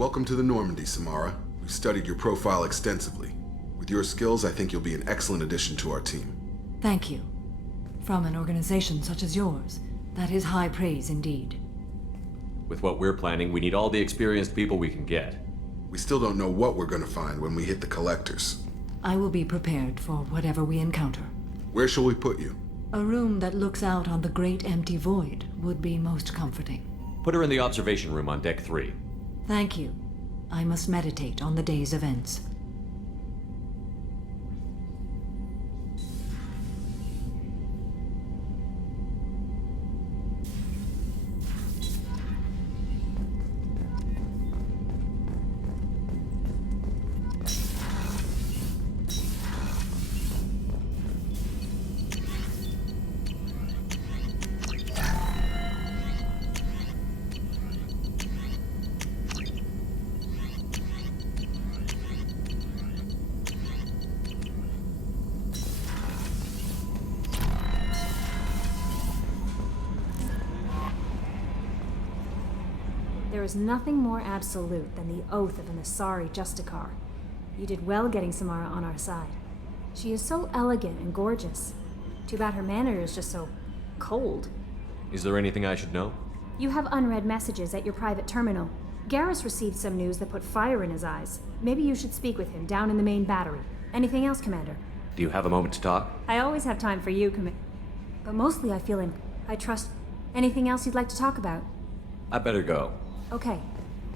Welcome to the Normandy, Samara. We've studied your profile extensively. With your skills, I think you'll be an excellent addition to our team. Thank you. From an organization such as yours, that is high praise indeed. With what we're planning, we need all the experienced people we can get. We still don't know what we're going to find when we hit the collectors. I will be prepared for whatever we encounter. Where shall we put you? A room that looks out on the great empty void would be most comforting. Put her in the observation room on deck 3. Thank you. I must meditate on the day's events. There is nothing more absolute than the oath of an Asari Justicar. You did well getting Samara on our side. She is so elegant and gorgeous. Too bad her manner is just so cold. Is there anything I should know? You have unread messages at your private terminal. Garrus received some news that put fire in his eyes. Maybe you should speak with him down in the main battery. Anything else, Commander? Do you have a moment to talk? I always have time for you, but mostly I feel him. I trust. Anything else you'd like to talk about? I better go. Okay.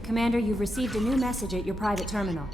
Commander, you've received a new message at your private terminal.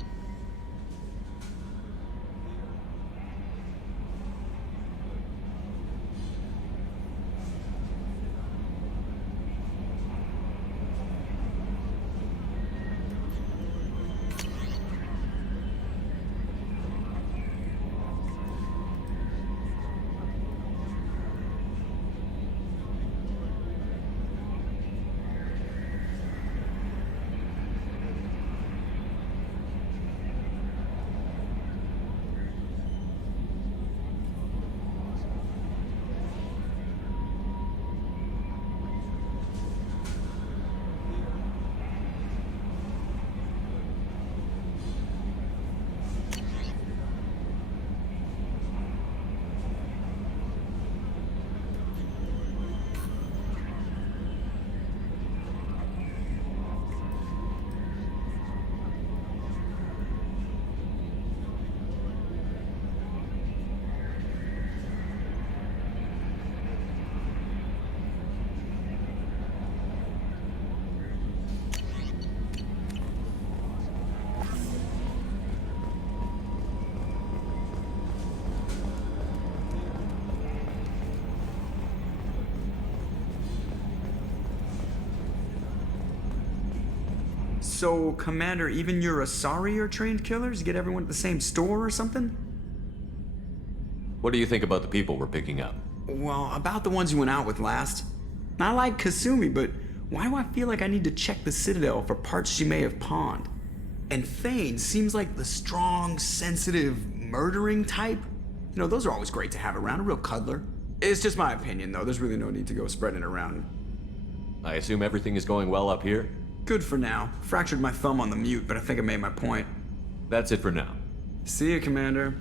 So, Commander, even your Asari are trained killers? Get everyone at the same store or something? What do you think about the people we're picking up? Well, about the ones you went out with last. I like Kasumi, but why do I feel like I need to check the Citadel for parts she may have pawned? And Thane seems like the strong, sensitive, murdering type. You know, those are always great to have around, a real cuddler. It's just my opinion, though. There's really no need to go spreading it around. I assume everything is going well up here? Good for now. Fractured my thumb on the mute, but I think I made my point. That's it for now. See you, Commander.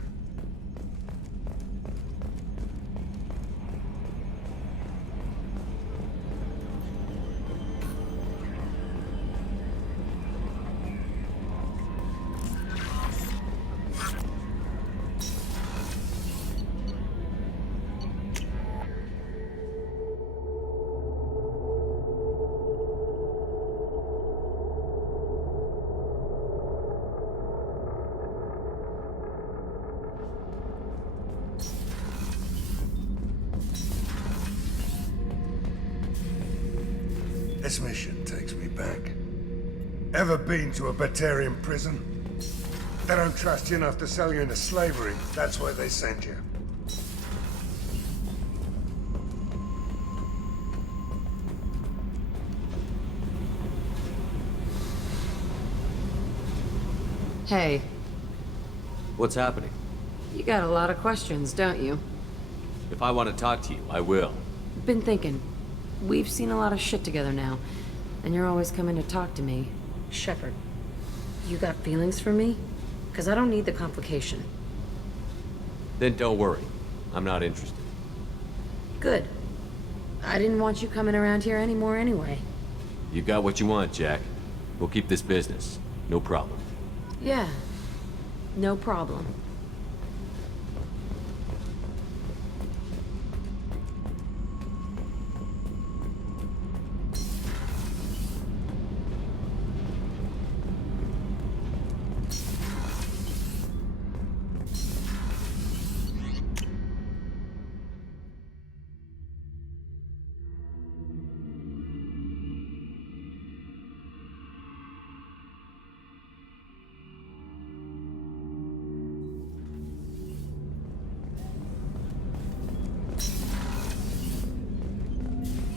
This mission takes me back. Ever been to a Batarian prison? They don't trust you enough to sell you into slavery. That's where they send you. Hey, What's happening? you got a lot of questions, don't you? If I want to talk to you, I will. Been thinking. We've seen a lot of shit together now, and you're always coming to talk to me. Shepard. You got feelings for me? Because I don't need the complication. Then don't worry. I'm not interested. Good. I didn't want you coming around here anymore anyway. You got what you want, Jack. We'll keep this business. No problem. Yeah. No problem.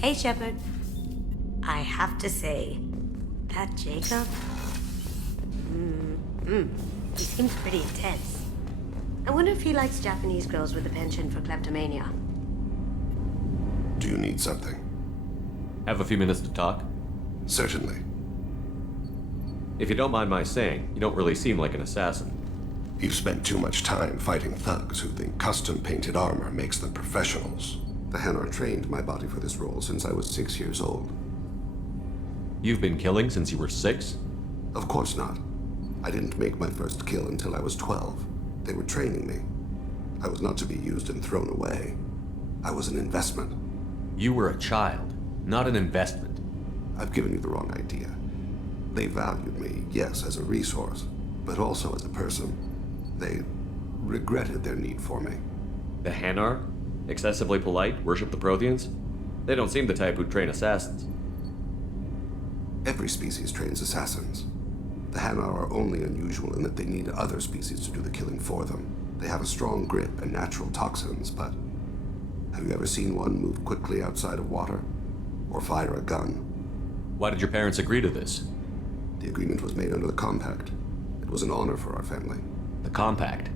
Hey, Shepard. I have to say, that Jacob... he seems pretty intense. I wonder if he likes Japanese girls with a penchant for kleptomania. Do you need something? Have a few minutes to talk? Certainly. If you don't mind my saying, you don't really seem like an assassin. You've spent too much time fighting thugs who think custom-painted armor makes them professionals. The Hanar trained my body for this role since I was 6 years old. You've been killing since you were 6? Of course not. I didn't make my first kill until I was 12. They were training me. I was not to be used and thrown away. I was an investment. You were a child, not an investment. I've given you the wrong idea. They valued me, yes, as a resource, but also as a person. They regretted their need for me. The Hanar? Excessively polite, worship the Protheans? They don't seem the type who'd train assassins. Every species trains assassins. The Hanar are only unusual in that they need other species to do the killing for them. They have a strong grip and natural toxins, but have you ever seen one move quickly outside of water? Or fire a gun? Why did your parents agree to this? The agreement was made under the Compact. It was an honor for our family. The Compact?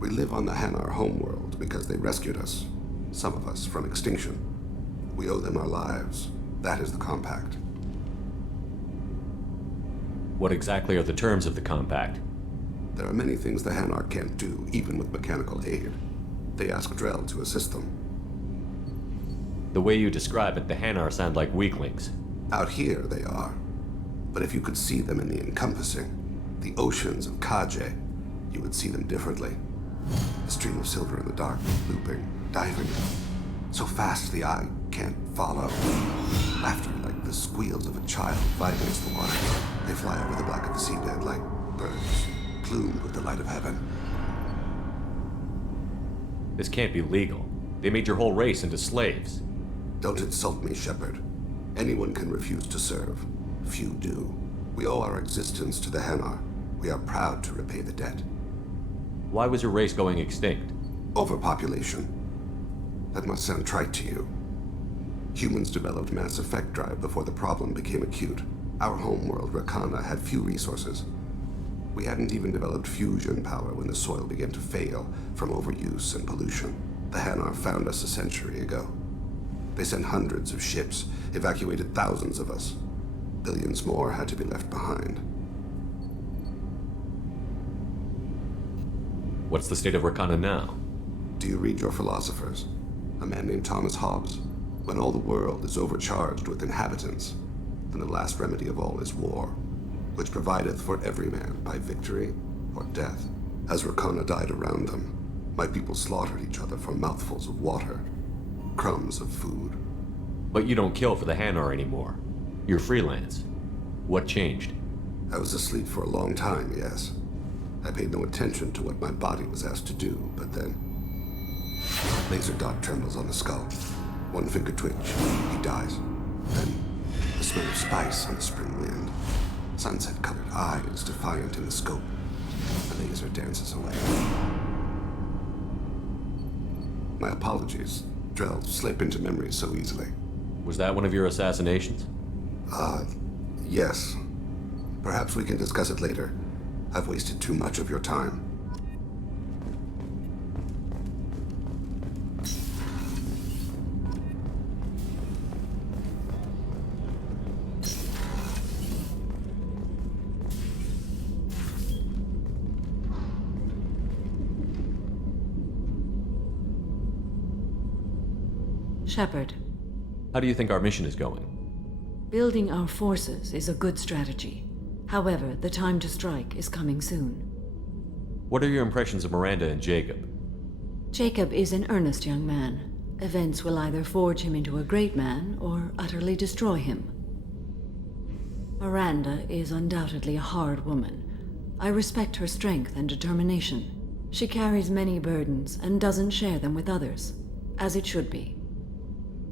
We live on the Hanar homeworld because they rescued us. Some of us from extinction. We owe them our lives. That is the Compact. What exactly are the terms of the Compact? There are many things the Hanar can't do, even with mechanical aid. They ask Drell to assist them. The way you describe it, the Hanar sound like weaklings. Out here, they are. But if you could see them in the encompassing, the oceans of Kaje, you would see them differently. A stream of silver in the dark, looping, diving. So fast the eye can't follow. Laughter like the squeals of a child vibrates the water. They fly over the black of the seabed like birds, plumed with the light of heaven. This can't be legal. They made your whole race into slaves. Don't insult me, Shepard. Anyone can refuse to serve. Few do. We owe our existence to the Hanar. We are proud to repay the debt. Why was your race going extinct? Overpopulation. That must sound trite to you. Humans developed mass effect drive before the problem became acute. Our homeworld, Rakana, had few resources. We hadn't even developed fusion power when the soil began to fail from overuse and pollution. The Hanar found us a century ago. They sent hundreds of ships, evacuated thousands of us. Billions more had to be left behind. What's the state of Rakana now? Do you read your philosophers? A man named Thomas Hobbes. When all the world is overcharged with inhabitants, then the last remedy of all is war, which provideth for every man by victory or death. As Rakana died around them, my people slaughtered each other for mouthfuls of water, crumbs of food. But you don't kill for the Hanar anymore. You're freelance. What changed? I was asleep for a long time, yes. I paid no attention to what my body was asked to do, but then... Laser dot trembles on the skull. One finger twitch, he dies. Then, the smell of spice on the spring wind. Sunset-colored eyes defiant in the scope. The laser dances away. My apologies. Drell slip into memory so easily. Was that one of your assassinations? Yes. Perhaps we can discuss it later. I've wasted too much of your time. Shepard, How do you think our mission is going? building our forces is a good strategy. However, the time to strike is coming soon. What are your impressions of Miranda and Jacob? Jacob is an earnest young man. Events will either forge him into a great man or utterly destroy him. Miranda is undoubtedly a hard woman. I respect her strength and determination. She carries many burdens and doesn't share them with others, as it should be.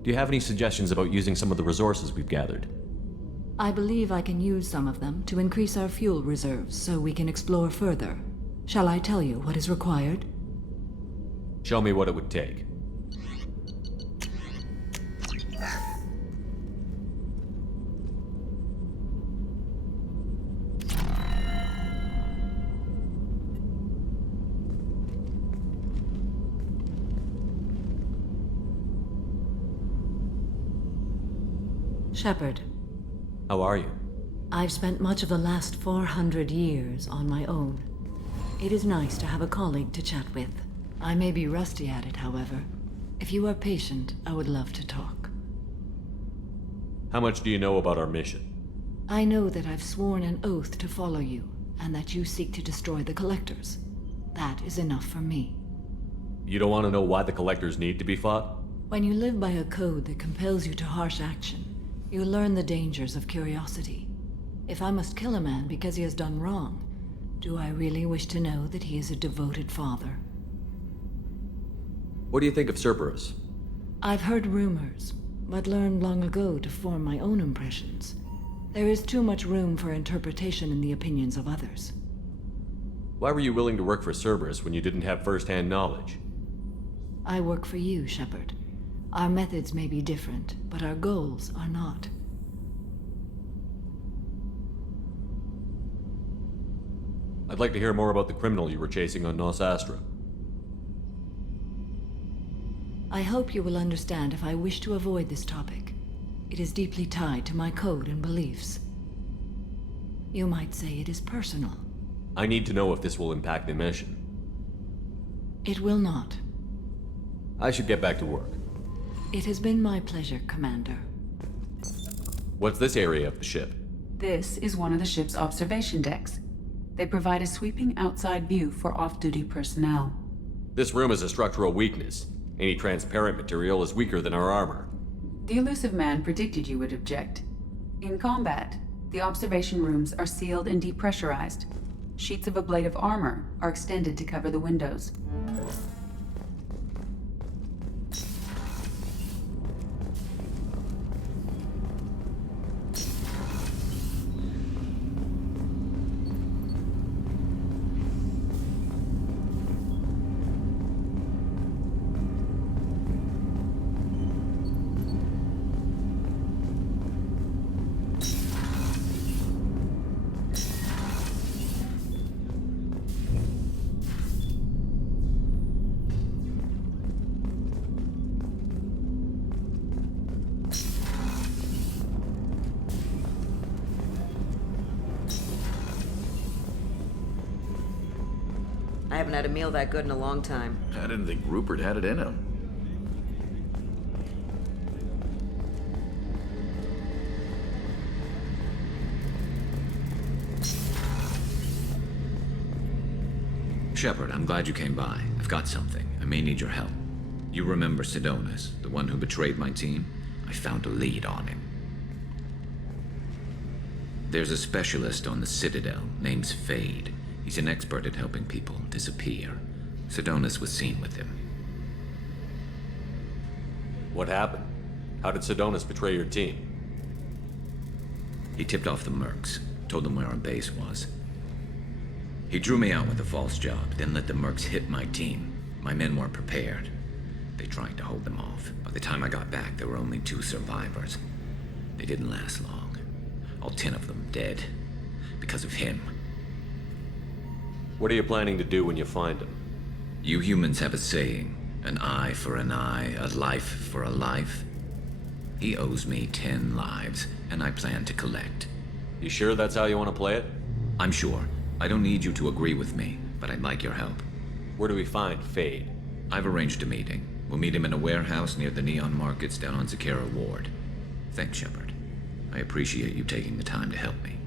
Do you have any suggestions about using some of the resources we've gathered? I believe I can use some of them to increase our fuel reserves so we can explore further. Shall I tell you what is required? Show me what it would take. Shepard, How are you? I've spent much of the last 400 years on my own. It is nice to have a colleague to chat with. I may be rusty at it, however. If you are patient, I would love to talk. How much do you know about our mission? I know that I've sworn an oath to follow you, and that you seek to destroy the Collectors. That is enough for me. You don't want to know why the Collectors need to be fought? When you live by a code that compels you to harsh action, you learn the dangers of curiosity. If I must kill a man because he has done wrong, do I really wish to know that he is a devoted father? What do you think of Cerberus? I've heard rumors, but learned long ago to form my own impressions. There is too much room for interpretation in the opinions of others. Why were you willing to work for Cerberus when you didn't have first-hand knowledge? I work for you, Shepard. Our methods may be different, but our goals are not. I'd like to hear more about the criminal you were chasing on Nos Astra. I hope you will understand if I wish to avoid this topic. It is deeply tied to my code and beliefs. You might say it is personal. I need to know if this will impact the mission. It will not. I should get back to work. It has been my pleasure, Commander. What's this area of the ship? This is one of the ship's observation decks. They provide a sweeping outside view for off-duty personnel. This room is a structural weakness. Any transparent material is weaker than our armor. The elusive man predicted you would object. In combat, the observation rooms are sealed and depressurized. Sheets of ablative armor are extended to cover the windows. I haven't had a meal that good in a long time. I didn't think Rupert had it in him. Shepard, I'm glad you came by. I've got something. I may need your help. You remember Sidonus, the one who betrayed my team? I found a lead on him. There's a specialist on the Citadel named Fade. He's an expert at helping people disappear. Sidonus was seen with him. What happened? How did Sidonus betray your team? He tipped off the mercs, told them where our base was. He drew me out with a false job, then let the mercs hit my team. My men weren't prepared. They tried to hold them off. By the time I got back, there were only 2 survivors. They didn't last long. All 10 of them dead. Because of him. What are you planning to do when you find him? You humans have a saying, an eye for an eye, a life for a life. He owes me 10 lives, and I plan to collect. You sure that's how you want to play it? I'm sure. I don't need you to agree with me, but I'd like your help. Where do we find Fade? I've arranged a meeting. We'll meet him in a warehouse near the neon markets down on Zakera Ward. Thanks, Shepard. I appreciate you taking the time to help me.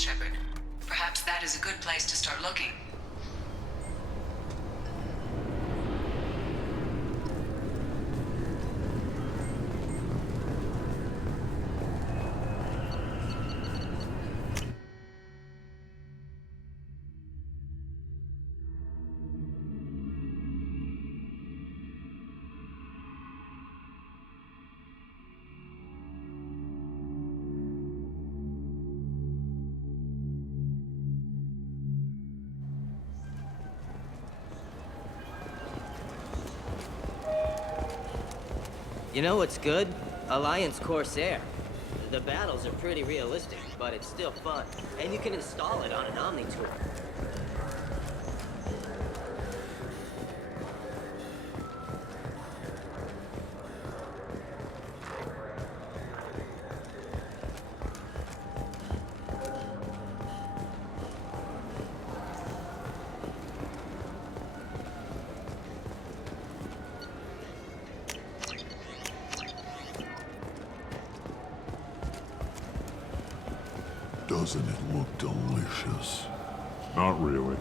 Shepard. Perhaps that is a good place to start looking. You know what's good? Alliance Corsair. The battles are pretty realistic, but it's still fun. And you can install it on an Omni tool. Doesn't it look delicious? Not really.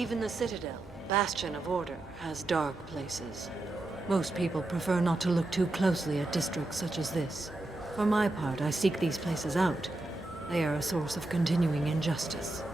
Even the Citadel, bastion of order, has dark places. Most people prefer not to look too closely at districts such as this. For my part, I seek these places out. They are a source of continuing injustice.